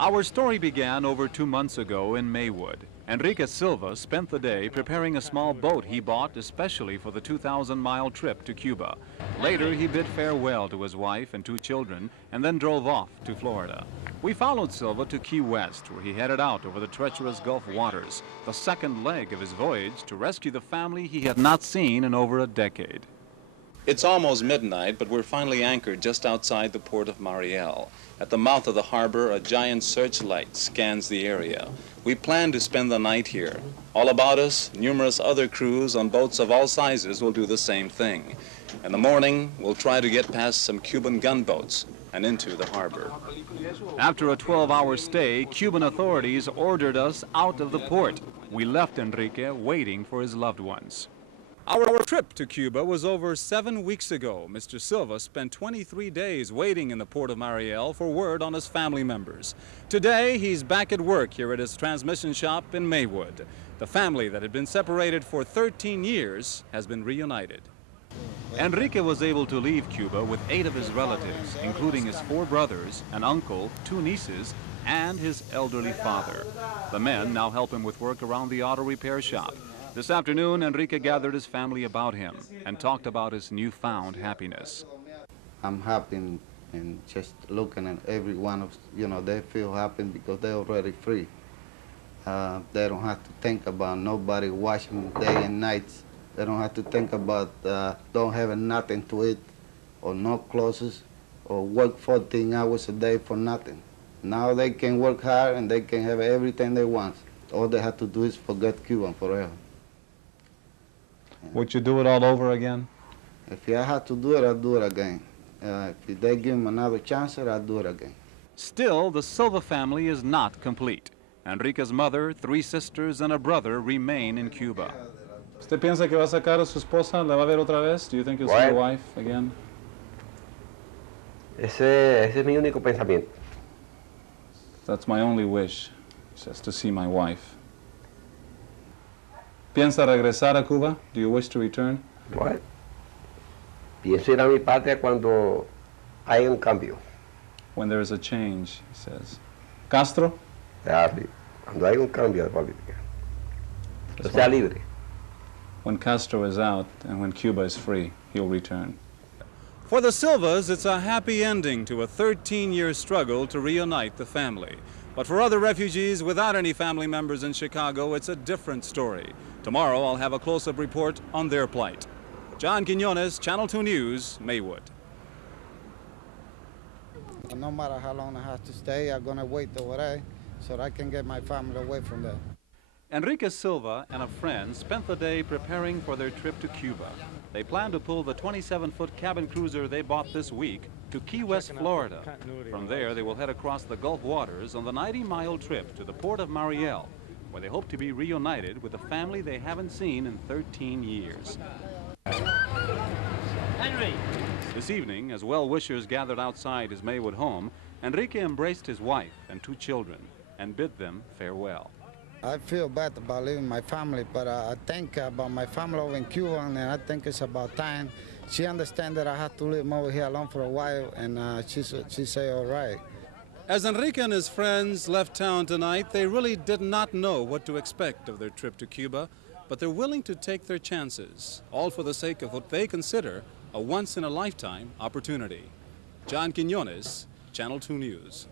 Our story began over 2 months ago in Maywood. Enrique Silva spent the day preparing a small boat he bought especially for the 2,000-mile trip to Cuba. Later, he bid farewell to his wife and 2 children and then drove off to Florida. We followed Silva to Key West, where he headed out over the treacherous Gulf waters, the second leg of his voyage to rescue the family he had not seen in over a decade. It's almost midnight, but we're finally anchored just outside the port of Mariel. At the mouth of the harbor, a giant searchlight scans the area. We plan to spend the night here. All about us, numerous other crews on boats of all sizes will do the same thing. In the morning, we'll try to get past some Cuban gunboats and into the harbor. After a 12-hour stay, Cuban authorities ordered us out of the port. We left Enrique waiting for his loved ones. Our trip to Cuba was over 7 weeks ago. Mr. Silva spent 23 days waiting in the port of Mariel for word on his family members. Today, he's back at work here at his transmission shop in Maywood. The family that had been separated for 13 years has been reunited. Enrique was able to leave Cuba with 8 of his relatives, including his 4 brothers, an uncle, 2 nieces, and his elderly father. The men now help him with work around the auto repair shop. This afternoon, Enrique gathered his family about him and talked about his newfound happiness. I'm happy and just looking at every one of, they feel happy because they're already free. They don't have to think about nobody watching day and night. They don't have to think about don't having nothing to eat or no clothes or work 14 hours a day for nothing. Now they can work hard and they can have everything they want. All they have to do is forget Cuba forever. Would you do it all over again? If I had to do it, I'd do it again. If they give me another chance, I'd do it again. Still, the Silva family is not complete. Enrique's mother, 3 sisters, and a brother remain in Cuba. ¿Usted piensa que va a sacar a su esposa? ¿La va a ver otra vez? Do you think you'll see your wife again? Ese es mi único pensamiento. That's my only wish, just to see my wife. ¿Piensa regresar a Cuba? Do you wish to return? Bueno, pienso ir a mi patria cuando hay un cambio. When there is a change, he says. Castro? Cuando hay un cambio de política. Que sea libre. When Castro is out and when Cuba is free, he'll return. For the Silvas, it's a happy ending to a 13-year struggle to reunite the family. But for other refugees without any family members in Chicago, it's a different story. Tomorrow, I'll have a close-up report on their plight. John Quiñones, Channel 2 News, Maywood. No matter how long I have to stay, I'm going to wait over there so that I can get my family away from there. Enrique Silva and a friend spent the day preparing for their trip to Cuba. They plan to pull the 27-foot cabin cruiser they bought this week to Key West, Florida. From there, they will head across the Gulf waters on the 90-mile trip to the port of Mariel, where they hope to be reunited with a family they haven't seen in 13 years. Henry. This evening, as well-wishers gathered outside his Maywood home, Enrique embraced his wife and 2 children and bid them farewell. I feel bad about leaving my family, but I think about my family over in Cuba, and I think it's about time. She understands that I have to live over here alone for a while, and she say, all right. As Enrique and his friends left town tonight, they really did not know what to expect of their trip to Cuba, but they're willing to take their chances, all for the sake of what they consider a once-in-a-lifetime opportunity. John Quiñones, Channel 2 News.